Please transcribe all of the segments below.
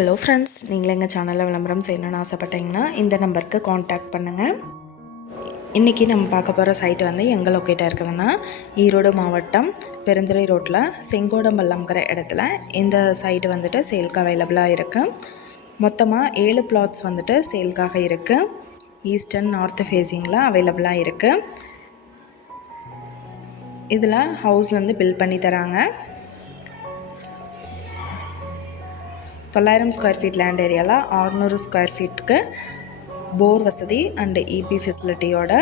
Hello friends நீங்கள் எங்கள் சேனலில் விளம்பரம் செய்யணும்னு ஆசைப்பட்டீங்கன்னா இந்த நம்பருக்கு காண்டாக்ட் பண்ணுங்கள் இன்றைக்கி நம்ம பார்க்க போகிற சைட் வந்து எங்கே லொக்கேட்டாக இருக்குதுன்னா ஈரோடு மாவட்டம் பெருந்துறை ரோட்டில் செங்கோடம்பள்ளம்ங்கிற இடத்துல இந்த சைடு வந்துட்டு சேல்க்கு அவைலபிளாக இருக்குது மொத்தமாக ஏழு பிளாட்ஸ் வந்துட்டு சேல்க்காக இருக்குது ஈஸ்டர்ன் நார்த்து ஃபேஸிங்கில் அவைலபிளாக இருக்குது இதில் ஹவுஸ் வந்து பில்ட் பண்ணி தராங்க. தொள்ளாயிரம் ஸ்கொயர் ஃபீட் லேண்ட் ஏரியாவில் ஆறுநூறு ஸ்கொயர் ஃபீட்டுக்கு போர் வசதி அண்டு இபி ஃபெசிலிட்டியோட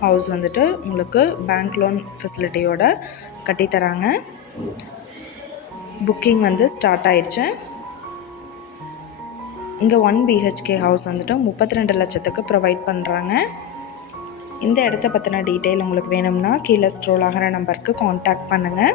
ஹவுஸ் வந்துட்டு உங்களுக்கு பேங்க் லோன் ஃபெசிலிட்டியோட கட்டித்தராங்க. புக்கிங் வந்து ஸ்டார்ட் ஆயிடுச்சு இங்கே ஒன் பிஹெச்கே ஹவுஸ் வந்துட்டு முப்பத்தி ரெண்டு லட்சத்துக்கு ப்ரொவைட் பண்ணுறாங்க இந்த இடத்த பற்றின டீட்டெயில் உங்களுக்கு வேணும்னா கீழே ஸ்க்ரோல் ஆகிற நம்பருக்கு காண்டாக்ட் பண்ணுங்கள்